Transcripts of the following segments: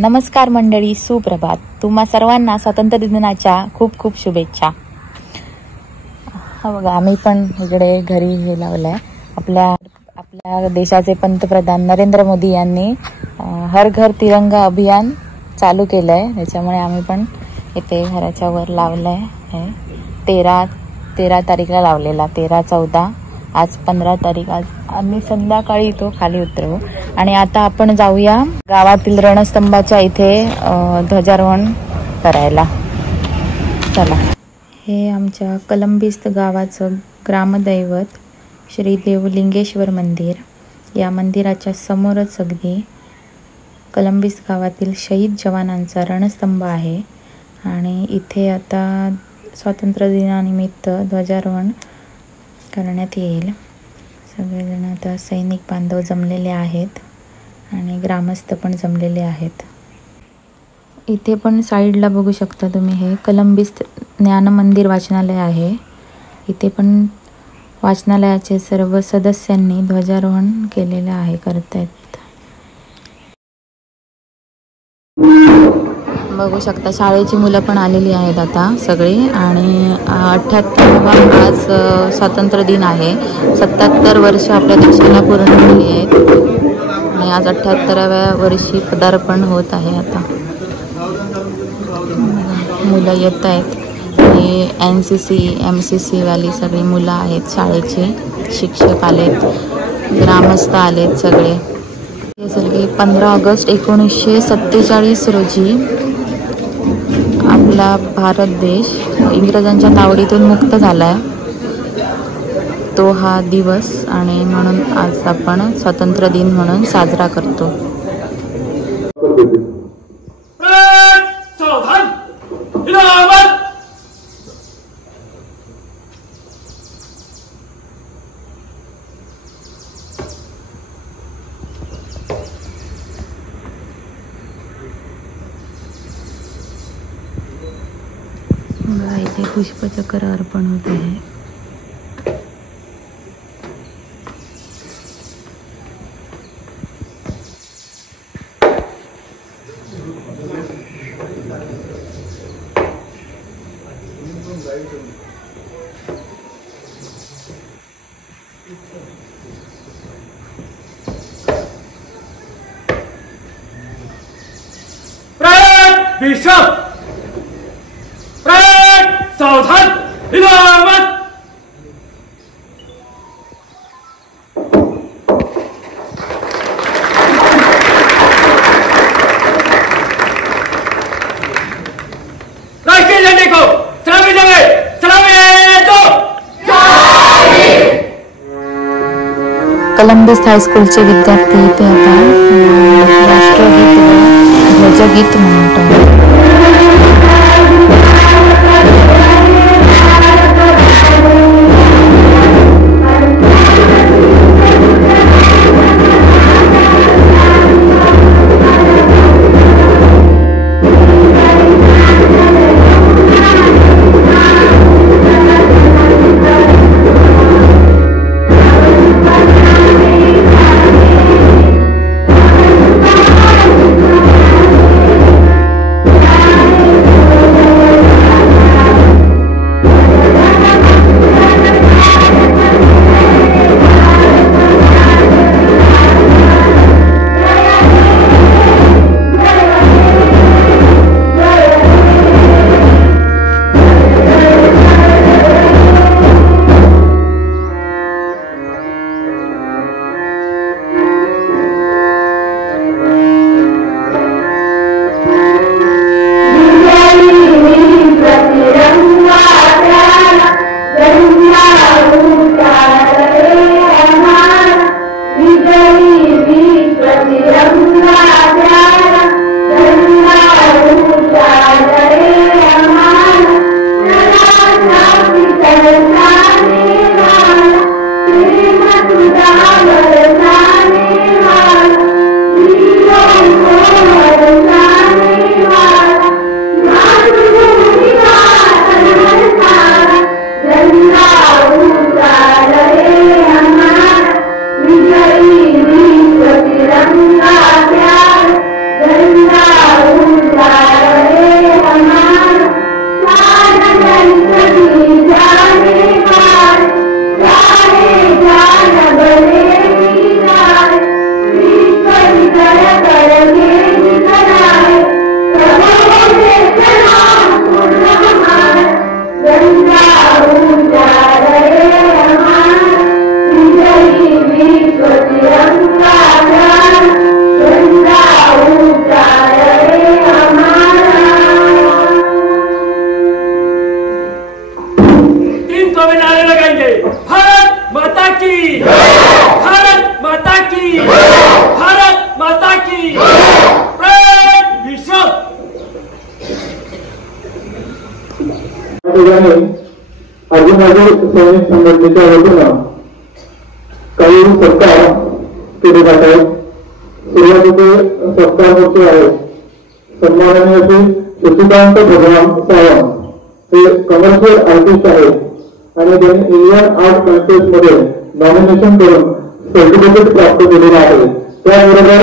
नमस्कार मंडळी, सुप्रभात. तुम्हा सर्वांना स्वातंत्र्य दिनाच्या खूप खूप शुभेच्छा. हा बघा, आम्ही पण इकडे घरी हे लावलंय. आपल्या देशाचे पंतप्रधान नरेंद्र मोदी यांनी हर घर तिरंगा अभियान चालू केलंय. त्याच्यामुळे आम्ही पण इथे घराच्या वर लावलंय. हे 13 तारीखला लावलेला, 13, 14, आज 15 तारीख. आज आम्ही संध्याकाळी तो खाली उतरवू आणि आता आपण जाऊया गावातील रणस्तंभाच्या इथे ध्वजारोहण करायला. चला. हे आमच्या कलंबिस्त गावाचं ग्रामदैवत श्री देवलिंगेश्वर मंदिर. या मंदिराच्या समोरच अगदी कलंबिस्त गावातील शहीद जवानांचा रणस्तंभ आहे आणि इथे आता स्वातंत्र्य दिनानिमित्त ध्वजारोहण करण्यात येईल. सगळेजण आता सैनिक बांधव जमलेले आहेत आणि ग्रामस्थ पण जमलेले आहेत. इथे पण साईडला बघू शकता तुम्ही, हे कलंबिस्त ज्ञान मंदिर वाचनालय आहे. इथे पण वाचनालयाचे सर्व सदस्यांनी ध्वजारोहण केलेलं आहे, करतायत. बघू शकता शाळेची मुलं पण आलेली आहेत आता सगळी. आणि 78वा आज स्वातंत्र्य दिन आहे. 77 वर्ष आपल्या देशाला पूर्ण झाली आहेत आणि आज 78व्या वर्षी पदार्पण होत आहे. आता मुलं येत आहेत. हे NCC MCC वाली सगळी मुलं आहेत शाळेची. शिक्षक आलेत, ग्रामस्थ आलेत सगळे. हे सगळे 15 ऑगस्ट 1947 रोजी आपला भारत देश इंग्रजांच्या तावडीतून मुक्त झालाय, तो हा दिवस. आणि म्हणून आज आपण स्वातंत्र्य दिन म्हणून साजरा करतो. इथे पुष्पचक्र अर्पण होत आहे. सावधान, इलाहाबाद. राष्ट्रीय झंडे को सलामी देवे, सलामी दो. कलंबिस्त हायस्कूलचे विद्यार्थी इथे आता राष्ट्रगीत व ध्वजगीत म्हणतात. सैनिक संघटनेच्या वतीनं काही सत्कार केले जात आहेत. सुरुवातीचे सत्कार होते आहे सन्माननीय श्री शशिकांत भगवान सावंत. हे कमर्शियल आर्टिस्ट आहेत आणि त्यांनी इंडियन आर्ट कॉन्टेस्ट मध्ये नॉमिनेशन करून सर्टिफिकेट प्राप्त केलेलं आहे. त्याबरोबर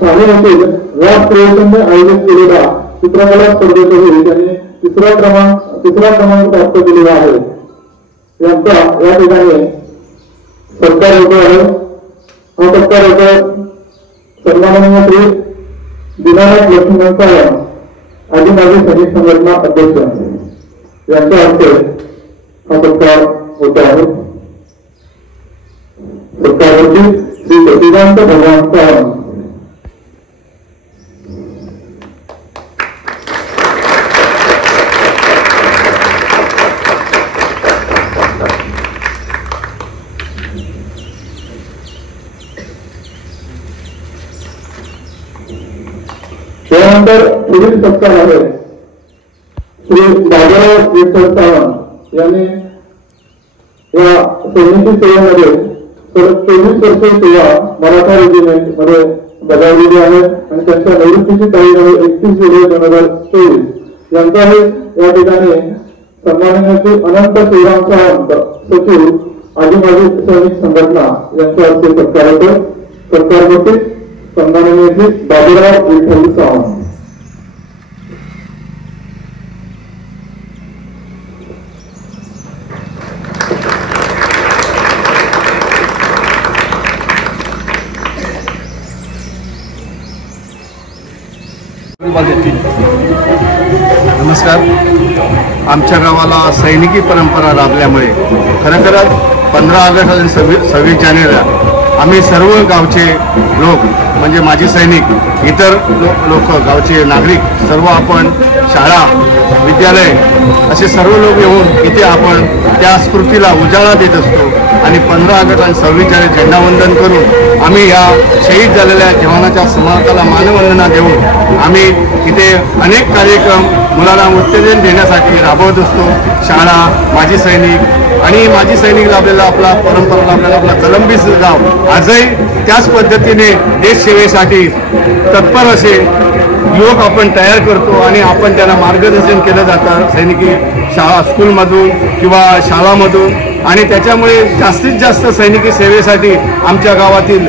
ठाणे येथील रॉक क्रिएशनने आयोजित केलेल्या चित्रकला स्पर्धेतही त्यांनी तिसरा क्रमांक प्राप्त केलेला आहे. यांचा या ठिकाणी सत्कार होतो आहे. हा सत्कार होता सन्माननीय श्री दीनानाथ लक्ष्मण सावंत आदी माजी सैनिक संघटना अध्यक्ष यांच्या हस्ते हा सत्कार होत आहे. सत्कारवरती श्री शशिकांत भगवान सावंत. त्यानंतर पुढील सत्कार आहे श्री बाबूराव विठ्ठल सावंत यांनी या सैनिकी सेवेमध्ये 24 वर्षे सेवा मराठा रेजिमेंट मध्ये बजावलेली आहे आणि त्यांच्या निवृत्तीची तारीख आहे 31 जुलै 2024. यांचाही या ठिकाणी सन्माननीय श्री अनंत श्रीराम सावंत सचिव आदी माजी सैनिक संघटना यांच्या हस्ते सत्कार होतो. सत्कारमूर्ती सन्माननीय श्री बाबूराव विठ्ठल सावंत. नमस्कार. आमच्या गावाला सैनिकी परंपरा लाभल्यामुळे खरोखरच 15 ऑगस्ट आणि 26 जानेवारीला आम्ही सर्व गावचे लोक म्हणजे माजी सैनिक, इतर लोक, गावचे नागरिक सर्व आपण शाळा, विद्यालय असे सर्व लोक येऊन इथे आपण त्या स्मृतीला उजाळा देत असतो आणि 15 ऑगस्ट आणि 26 जानेवारी झेंडावंदन करून आम्ही या शहीद झालेल्या जवानाच्या स्मारकाला मानवंदना देऊन आम्ही इथे अनेक कार्यक्रम मुलांना उत्तेजन देण्यासाठी राबवत असतो. शाळा, माजी सैनिक आणि माजी सैनिक लाभलेला आपला परंपरा लाभलेला आपला कलंबीस गाव आजही त्याच पद्धतीने देश सेवेसाठी तत्पर असे युवक आपण तयार करतो आणि आपण त्यांना मार्गदर्शन केलं जातं सैनिकी शाळा, स्कूलमधून किंवा शाळामधून. आणि त्याच्यामुळे जास्तीत जास्त सैनिकी सेवेसाठी आमच्या गावातील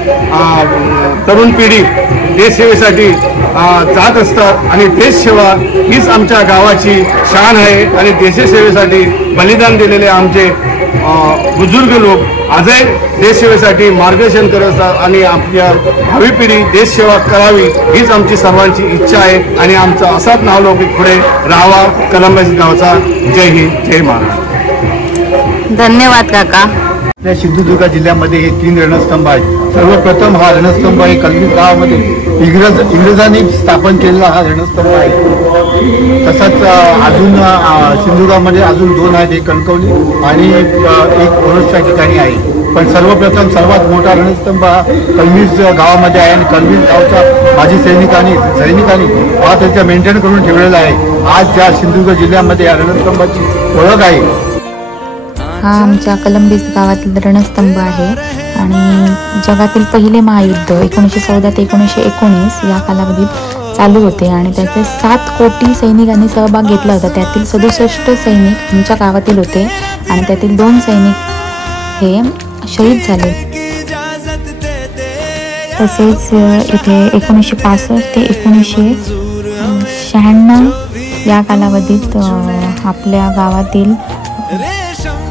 तरुण पिढी देशसेवेसाठी जात असतात आणि देशसेवा हीच आमच्या गावाची शान आहे. आणि देशसेवेसाठी बलिदान दिलेले आमचे बुजुर्ग लोक आजही देशसेवेसाठी मार्गदर्शन करत असतात आणि आपल्या भावी पिढी देशसेवा करावी हीच आमची सर्वांची इच्छा आहे. आणि आमचा असाच नावलौकिक पुढे राहावा कलंबीस गावचा. जय हिंद, जय महाराष्ट्र. धन्यवाद काका. आपल्या सिंधुदुर्ग जिल्ह्यामध्ये हे 3 रणस्तंभ आहेत. सर्वप्रथम हा रणस्तंभ आहे कलंबीस गावामध्ये इंग्रजांनी स्थापन केलेला हा रणस्तंभ आहे. तसंच अजून सिंधुदुर्गामध्ये अजून 2 आहेत, एक कणकवली आणि एक ओरोसच्या ठिकाणी आहे. पण सर्वप्रथम सर्वात मोठा रणस्तंभ हा कलंबीस गावामध्ये आहे आणि कलंबीस गावच्या माजी सैनिकांनी हा त्याचा मेंटेन करून ठेवलेला आहे. आज ज्या सिंधुदुर्ग जिल्ह्यामध्ये या रणस्तंभाची ओळख आहे. हा आमच्या कलंबीस गावातील रणस्तंभ आहे आणि जगातील पहिले महायुद्ध 1914 ते 1919 या कालावधीत चालू होते आणि त्याचे 7 कोटी सैनिकांनी सहभाग घेतला होता. त्यातील 67 सैनिक आमच्या गावातील होते आणि त्यातील 2 सैनिक हे शहीद झाले. तसेच इथे 1965 ते 1996 या कालावधीत आपल्या गावातील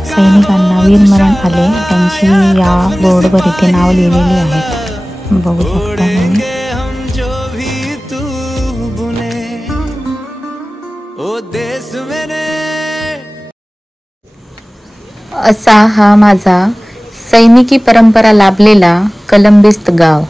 सैनिकांना वीरमरण आले. त्यांची या बोर्डवर इथे नाव लिहिलेली आहेत, बघू शकता. असा हा माझा सैनिकी परंपरा लाभलेला कलंबीस गाव.